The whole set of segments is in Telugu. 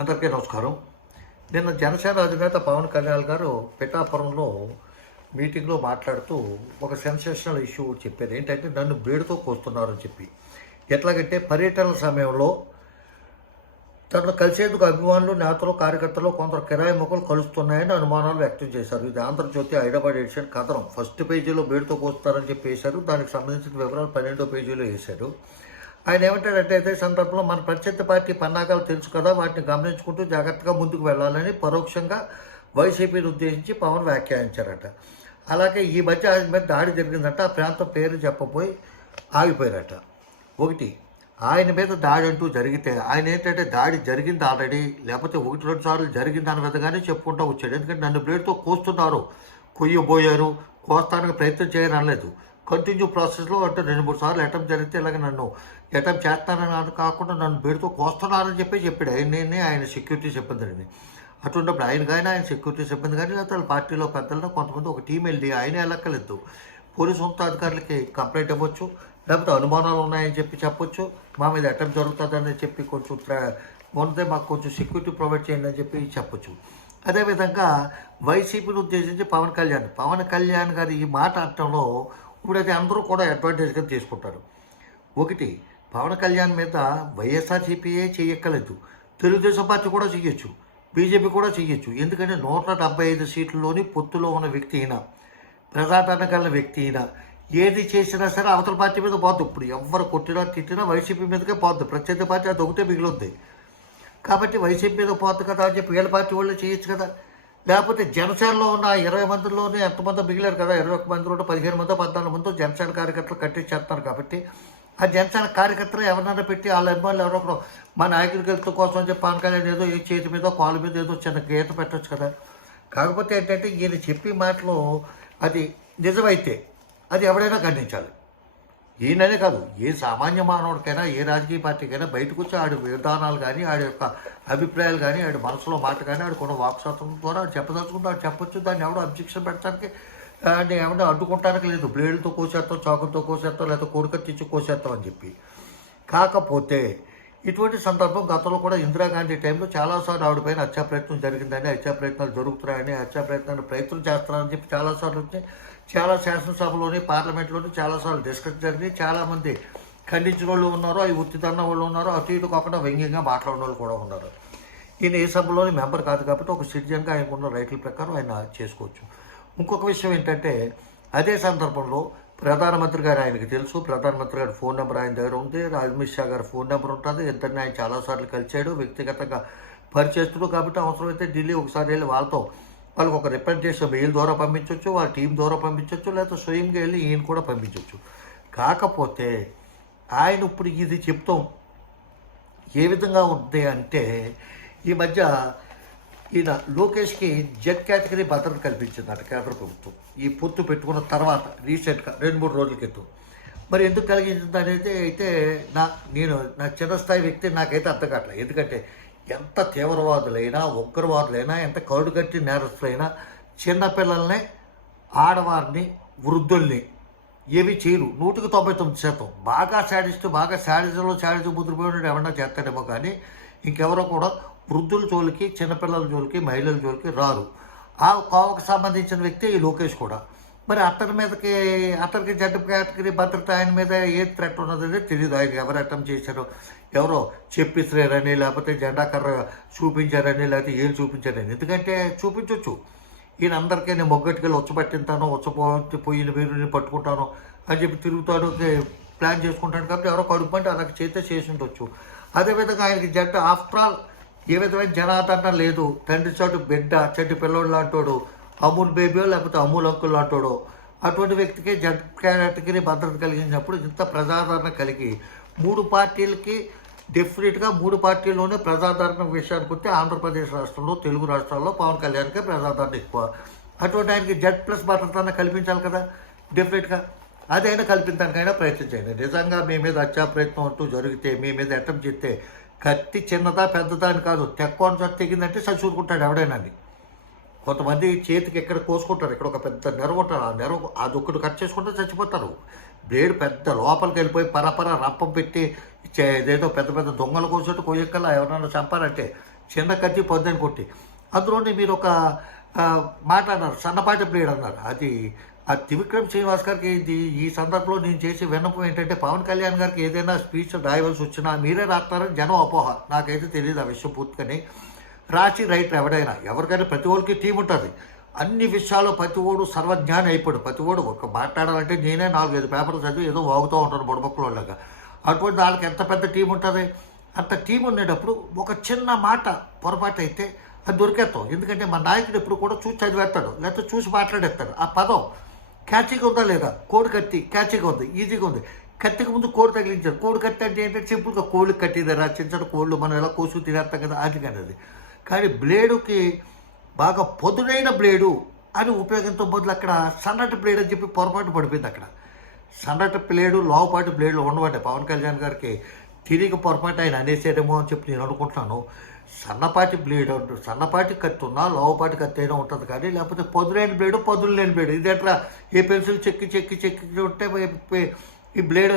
అందరికీ నమస్కారం. నిన్న జనసేన అధినేత పవన్ కళ్యాణ్ గారు పిఠాపురంలో మీటింగ్లో మాట్లాడుతూ ఒక సెన్సేషనల్ ఇష్యూ చెప్పేది ఏంటంటే నన్ను బ్లేడుతో కోస్తున్నారని చెప్పి. ఎట్లాగంటే పర్యటన సమయంలో తనను కలిసేందుకు అభిమానులు నేతలు కార్యకర్తలు కొందరు కిరాయి మొక్కలు కలుస్తున్నాయని అనుమానాలు వ్యక్తం చేశారు. ఇది ఆంధ్రజ్యోతి హైదరాబాద్ ఎడిషన్ కథనం. ఫస్ట్ పేజీలో బేడుతో కోస్తారని చెప్పి వేశారు. దానికి సంబంధించిన వివరాలు పన్నెండో పేజీలో వేశారు. ఆయన ఏమంటాడంటే అదే సందర్భంలో మన ప్రత్యర్థి పార్టీ పన్నాగాలు తెలుసు కదా వాటిని గమనించుకుంటూ జాగ్రత్తగా ముందుకు వెళ్ళాలని పరోక్షంగా వైసీపీని ఉద్దేశించి పవన్ వ్యాఖ్యానించారట. అలాగే ఈ మధ్య ఆయన మీద దాడి జరిగిందంట ఆ ప్రాంతం పేరు చెప్పబోయి ఆగిపోయారట. ఒకటి ఆయన మీద దాడి అంటూ జరిగితే ఆయన ఏంటంటే దాడి జరిగింది ఆల్రెడీ లేకపోతే ఒకటి రెండు సార్లు జరిగింది అన్న విధంగానే చెప్పుకుంటూ వచ్చాడు. ఎందుకంటే నన్ను బ్లేడ్తో కోస్తున్నారు కొయ్యబోయారు కోస్తానికి ప్రయత్నం చేయని కంటిన్యూ ప్రాసెస్లో అంటే రెండు మూడు సార్లు అటెంప్ట్ జరిగితే ఇలాగ నన్ను అటెంప్ట్ చేస్తానని కాకుండా నన్ను బ్లేడ్తో కోస్తున్నారని చెప్పి చెప్పాడు. ఆయన్ని ఆయన సెక్యూరిటీ సిబ్బందిని అటువంటిప్పుడు ఆయన కానీ ఆయన సెక్యూరిటీ సిబ్బంది కానీ లేకపోతే వాళ్ళ పార్టీలో పెద్దలను కొంతమంది ఒక టీం వెళ్ళి ఆయన ఎలక్కలేదు. పోలీసు ఉన్నతాధికారులకి కంప్లైంట్ ఇవ్వచ్చు లేకపోతే అనుమానాలు ఉన్నాయని చెప్పి చెప్పొచ్చు మా మీద అటెంప్ట్ జరుగుతుందని చెప్పి కొంచెం ట్రా- ఉన్నదే మాకు కొంచెం సెక్యూరిటీ ప్రొవైడ్ చేయండి అని చెప్పి చెప్పొచ్చు. అదేవిధంగా వైసీపీని ఉద్దేశించి పవన్ కళ్యాణ్ పవన్ కళ్యాణ్ గారి ఈ మాట అనటంలో ఇప్పుడైతే అందరూ కూడా అడ్వాంటేజ్గా తీసుకుంటారు. ఒకటి పవన్ కళ్యాణ్ మీద వైఎస్ఆర్సీపీయే చేయక్కలేదు తెలుగుదేశం పార్టీ కూడా చేయొచ్చు బీజేపీ కూడా చేయొచ్చు ఎందుకంటే నూట డెబ్బై ఐదు సీట్లలోని పొత్తులో ఉన్న వ్యక్తి అయినా ప్రజాదరణ కలిగిన వ్యక్తి అయినా ఏది చేసినా సరే అవతల పార్టీ మీద పోద్దు ఇప్పుడు ఎవరు కొట్టినా తిట్టినా వైసీపీ మీదకే పోద్దు ప్రత్యర్థి పార్టీ అది ఒకటే మిగిలింది. కాబట్టి వైసీపీ మీద పోద్దు కదా అని చెప్పి వీళ్ళ పార్టీ వాళ్ళు చేయొచ్చు కదా. లేకపోతే జనసేనలో ఉన్న ఇరవై మందిలోనే ఎంతమంది మిగిలారు కదా ఇరవై ఒక మంది ఉంటే పదిహేను మందో పద్నాలుగు మందో జనసేన కార్యకర్తలు కట్టించేస్తున్నారు కాబట్టి ఆ జనసేన కార్యకర్తలు ఎవరినైనా పెట్టి వాళ్ళ అభిమానులు ఎవరో మా నాయకుడికి వెళ్తూ కోసం అని చెప్పి పవన్ కళ్యాణ్ ఏదో ఏ చేతి మీద కాలు మీద ఏదో చిన్న గీత పెట్టచ్చు కదా. కాకపోతే ఏంటంటే ఈయన చెప్పి మాటలు అది నిజమైతే అది ఎవడైనా ఖండించాలి. ఈయననే కాదు ఏ సామాన్య మానవుడికైనా ఏ రాజకీయ పార్టీకైనా బయటకు వచ్చి ఆడి విధానాలు కానీ ఆడి యొక్క అభిప్రాయాలు కానీ ఆడి మనసులో మాట కానీ ఆడి కొన్ని వాక్స్వాతంత్రం ద్వారా ఆడు చెప్పదలుచుకుంటే ఆడు చెప్పొచ్చు. దాన్ని ఎవడో అబ్జెక్షన్ పెట్టడానికి దాన్ని ఏమన్నా అడ్డుకుంటానికి లేదు. బ్లేడ్తో కోసేస్తాం చాకుతో కోసేస్తాం లేదా తెచ్చి కోసేస్తాం అని చెప్పి. కాకపోతే ఇటువంటి సందర్భం గతంలో కూడా ఇందిరాగాంధీ టైంలో చాలాసార్లు ఆవిడపైన హత్యా ప్రయత్నం జరిగిందని హత్యా ప్రయత్నాలు జరుగుతున్నాయని హత్యా ప్రయత్నాలు ప్రయత్నం చేస్తున్నారని చెప్పి చాలాసార్లు వచ్చాయి చాలా శాసనసభలోని పార్లమెంట్లోని చాలాసార్లు డిస్కస్ జరిగింది. చాలామంది ఖండించిన వాళ్ళు ఉన్నారు అవి ఉత్తిదన్న వాళ్ళు ఉన్నారు అటు ఇటు కాకుండా వ్యంగ్యంగా మాట్లాడిన వాళ్ళు కూడా ఉన్నారు. ఈయన ఏ సభలోని మెంబర్ కాదు కాబట్టి ఒక సిటిజన్గా ఆయనకున్న రైట్ల ప్రకారం ఆయన చేసుకోవచ్చు. ఇంకొక విషయం ఏంటంటే అదే సందర్భంలో ప్రధానమంత్రి గారు ఆయనకి తెలుసు. ప్రధానమంత్రి గారి ఫోన్ నెంబర్ ఆయన దగ్గర ఉంది. అమిత్ షా గారి ఫోన్ నెంబర్ ఉంటుంది. ఇద్దరిని ఆయన చాలాసార్లు కలిశాడు. వ్యక్తిగతంగా పరిచేస్తుడు కాబట్టి అవసరమైతే ఢిల్లీ ఒకసారి వెళ్ళి వాళ్ళతో వాళ్ళకి ఒక రిప్రజెంటేషన్ మెయిల్ ద్వారా పంపించవచ్చు వాళ్ళ టీం ద్వారా పంపించవచ్చు లేకపోతే స్వయంగా వెళ్ళి ఈయన కూడా పంపించవచ్చు కాకపోతే ఆయన ఇప్పుడు ఇది చెప్తాం. ఏ విధంగా ఉంది అంటే ఈ మధ్య ఈయన లోకేష్కి జెడ్ కేటగిరీ భద్రత కల్పించిందట కేంద్ర ప్రభుత్వం. ఈ పొత్తు పెట్టుకున్న తర్వాత రీసెంట్గా రెండు మూడు రోజుల క్రితం. మరి ఎందుకు కలిగించింది అనేది అయితే నా నేను నా చిన్నస్థాయి వ్యక్తి నాకైతే అర్థం కావట్లేదు. ఎందుకంటే ఎంత తీవ్రవాదులైనా ఉగ్రవాదులైనా ఎంత కరుడుగట్టి నేరస్తులైనా చిన్నపిల్లల్ని ఆడవారిని వృద్ధుల్ని ఏమి చేయరు. నూటికి తొంభై తొమ్మిది శాతం. బాగా శాడిస్తూ బాగా శాడిజంలో శాడిజం ముద్రపోయిన ఏమన్నా చేస్తాడేమో కానీ ఇంకెవరో కూడా వృద్ధుల జోలికి చిన్నపిల్లల జోలికి మహిళల జోలికి రారు. ఆ కోవకు సంబంధించిన వ్యక్తి ఈ లోకేష్ కూడా. మరి అతని మీదకి అతనికి జడ్డు కేటగిరీ భద్రత ఆయన మీద ఏ థ్రెట్ ఉన్నదో తెలియదు ఆయన ఎవరు అటెంప్ట్ చేశారో ఎవరో చెప్పిస్తారని లేకపోతే జెండా కర్ర చూపించారని లేకపోతే ఏం చూపించారని. ఎందుకంటే చూపించవచ్చు ఈయన అందరికీ నేను మొగ్గట్టుకెళ్ళి వచ్చపట్టింతాను వచ్చపోయి పోయిన వీరుని పట్టుకుంటాను అని చెప్పి తిరుగుతాడు ప్లాన్ చేసుకుంటాడు కాబట్టి ఎవరో కడుపు అంటే అలాగ చేస్తే చేసి ఉండొచ్చు. అదేవిధంగా ఆయనకి జంట ఆఫ్టర్ ఆల్ ఏ విధమైన జనాదరణ లేదు. తండ్రి చాటు బిడ్డ చెట్టు పిల్లోడు లాంటోడు. అమూల్ బేబీయో లేకపోతే అమూల్ అంకుల్ లాంటోడు అటువంటి వ్యక్తికి జడ్ కేటగిరీ భద్రత కలిగించినప్పుడు ఇంత ప్రజాదరణ కలిగి మూడు పార్టీలకి డెఫినెట్గా మూడు పార్టీల్లోనే ప్రజాదరణ విషయానికి వస్తే ఆంధ్రప్రదేశ్ రాష్ట్రంలో తెలుగు రాష్ట్రాల్లో పవన్ కళ్యాణ్కే ప్రజాదరణ ఎక్కువ. అటువంటి ఆయనకి జడ్ ప్లస్ భద్రతన కల్పించాలి కదా డెఫినెట్గా. అదైనా కల్పించడానికైనా ప్రయత్నం చేయండి. నిజంగా మీ మీద హత్యా ప్రయత్నం అంటూ జరిగితే మీ మీద అటెంప్ట్ చేస్తే కత్తి చిన్నదా పెద్దదా అని కాదు తెక్కోని తెగిందంటే చచ్చూరుకుంటాడు ఎవడైనా అండి కొంతమంది చేతికి ఎక్కడ కోసుకుంటారు ఇక్కడ ఒక పెద్ద నెరవ ఉంటారు ఆ నెరవ అది ఒకటి కట్ చేసుకుంటే చచ్చిపోతారు. బ్లేడ్ పెద్ద లోపలికి వెళ్ళిపోయి పరపర రప్పం పెట్టి చే- పెద్ద పెద్ద దొంగలు కోసేట్టు కొయ్యక్కల ఎవరైనా చంపారంటే చిన్న కత్తి పొద్దుని కొట్టి. అందులోని మీరు ఒక మాట అన్నారు సన్నపాటి బ్లేడ్ అన్నారు. అది ఆ త్రివిక్రమ్ శ్రీనివాస్ గారికి ఇది ఈ సందర్భంలో నేను చేసే విన్నపం ఏంటంటే పవన్ కళ్యాణ్ గారికి ఏదైనా స్పీచ్ రాయవలసి వచ్చినా మీరే రాస్తారని జనం అపోహ. నాకైతే తెలియదు ఆ విషయం పూర్తిగానే. రాసి రైటర్ ఎవడైనా ఎవరికైనా ప్రతి ఒక్కరికి టీం ఉంటుంది. అన్ని విషయాల్లో ప్రతి ఓడు సర్వజ్ఞాని అయిపోయాడు ప్రతి ఓడు ఒక మాట్లాడాలంటే నేనే నాలుగైదు పేపర్లు చదివి ఏదో వాగుతూ ఉంటాను బుడబొక్కలోలాగా అటువంటి వాళ్ళకి ఎంత పెద్ద టీం ఉంటుంది? అంత టీం ఉండేటప్పుడు ఒక చిన్న మాట పొరపాటు అయితే అది దొరికేస్తాం. ఎందుకంటే మా నాయకుడు ఎప్పుడు కూడా చూసి చదివేస్తాడు లేకపోతే చూసి మాట్లాడేస్తాడు. ఆ పదం క్యాచీగా ఉందా లేదా? కోడి కత్తి క్యాచీగా ఉంది ఈజీగా ఉంది. కత్తికి ముందు కోడి తగిలించాడు. కోడి కత్తి అంటే ఏంటంటే సింపుల్గా కోళ్ళు కట్టిదరా చిన్న చిన్న కోళ్ళు మనం ఎలా కోసుకు తినేస్తాం కదా అది కానీ అది కానీ బ్లేడుకి బాగా పొదునైన బ్లేడు అని ఉపయోగించడం బదులు అక్కడ సన్నటి బ్లేడ్ అని చెప్పి పొరపాటు పడిపోయింది అక్కడ. సన్నటి బ్లేడు లోపాటి బ్లేడ్లు ఉండవండి. పవన్ కళ్యాణ్ గారికి తిరిగి పొరపాటు ఆయన అనేసేదేమో అని చెప్పి నేను అనుకుంటున్నాను. సన్నపాటి బ్లేడ్ అంటు సన్నపాటి కత్తి ఉన్నా లోపాటి కత్తి అయినా ఉంటుంది కానీ లేకపోతే పొదులైన బ్లేడు పొదులు లేని బ్లేడు. ఇది ఎట్లా? ఏ పెన్సిల్ చెక్కి చెక్కి చెక్కి ఉంటే ఈ- బ్లేడ్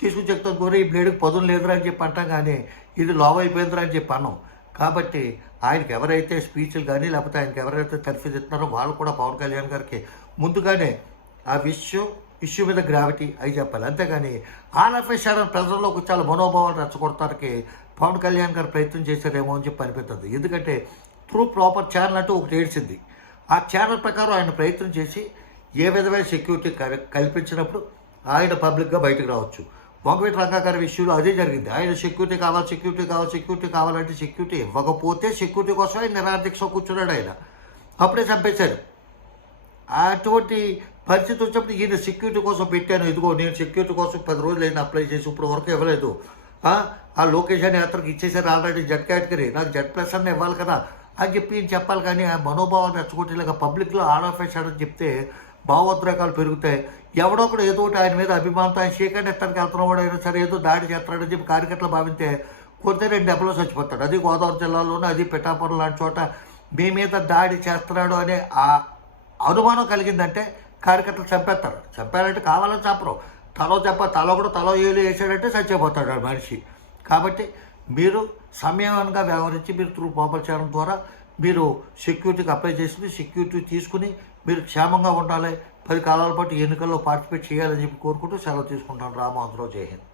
తీసుకుని చెక్తాం కూడా ఈ బ్లేడ్కి పదులు లేదురా అని చెప్పి అంటాం కానీ ఇది లోవ్ అయిపోయిందిరా అని చెప్పి అన్నాం. కాబట్టి ఆయనకి ఎవరైతే స్పీచ్లు కానీ లేకపోతే ఆయనకి ఎవరైతే తర్ఫీదు ఇస్తున్నారో వాళ్ళు కూడా పవన్ కళ్యాణ్ గారికి ముందుగానే ఆ విషయం ఇష్యూ మీద గ్రావిటీ అయి చెప్పాలి. అంతేగాని ఆర్ఎఫ్ఐ శాతం ప్రజల్లోకి చాలా మనోభావాలు రెచ్చగొడతానికి పవన్ కళ్యాణ్ గారు ప్రయత్నం చేశారేమో అని చెప్పి అనిపిస్తుంది. ఎందుకంటే త్రూ ప్రాపర్ ఛానల్ అంటూ ఒకటి ఏడ్చింది. ఆ ఛానల్ ప్రకారం ఆయన ప్రయత్నం చేసి ఏ విధమైన సెక్యూరిటీ కల్పించినప్పుడు ఆయన పబ్లిక్గా బయటకు రావచ్చు. వంగవీటి రంగాగారి విషయంలో అదే జరిగింది. ఆయన సెక్యూరిటీ కావాలి సెక్యూరిటీ కావాలి సెక్యూరిటీ కావాలంటే సెక్యూరిటీ ఇవ్వకపోతే సెక్యూరిటీ కోసం ఆయన నిరాదీక్ష కూర్చున్నాడు ఆయన. అప్పుడే చంపేశారు. అటువంటి పరిస్థితి వచ్చినప్పుడు ఈయన సెక్యూరిటీ కోసం పెట్టాను. ఇదిగో నేను సెక్యూరిటీ కోసం పది రోజులు అయినా అప్లై చేసి ఇప్పుడు వరకు ఇవ్వలేదు. ఆ, లొకేషన్ యాత్రకు ఇచ్చేసారు ఆల్రెడీ జడ్ కేటగిరీ నాకు జడ్ ప్లస్ అన్న ఇవ్వాలి కదా అని చెప్పి చెప్పాలి కానీ ఆ మనోభావాన్ని రెచ్చగొట్టేలాగా పబ్లిక్లో ఆర్ఎఫ్ఐసాడని చెప్తే భావోద్రేకాలు పెరుగుతాయి. ఎవడో ఒకడు ఏదో ఒకటి ఆయన మీద అభిమానంతో ఆయన షేకండ్ ఎత్తానికి వెళ్తున్నవాడు అయినా సరే ఏదో దాడి చేస్తాడని చెప్పి కార్యకర్తలు భావిస్తే కొడితే రెండు దెబ్బలో చచ్చిపోతాడు. అది గోదావరి జిల్లాలోనూ అది పిఠాపురం లాంటి చోట మీ మీద దాడి చేస్తున్నాడు అనే ఆ అనుమానం కలిగిందంటే కార్యకర్తలు చంపేస్తారు. చంపారంటే కావాలని చంపరు. తలో చెప్ప తల కూడా తలో ఏలు వేసాడంటే చచ్చిపోతాడు ఆ మనిషి. కాబట్టి మీరు సమయంగా వ్యవహరించి మీరు త్రూ ప్రాపర్ చేయడం ద్వారా మీరు సెక్యూరిటీకి అప్లై చేసింది సెక్యూరిటీ తీసుకుని మీరు క్షేమంగా ఉండాలి. పది కాలాల పాటు ఎన్నికల్లో పార్టిసిపేట్ చేయాలని చెప్పి కోరుకుంటూ సెలవు తీసుకుంటాను. రామోహన్ రావు జై హింద్.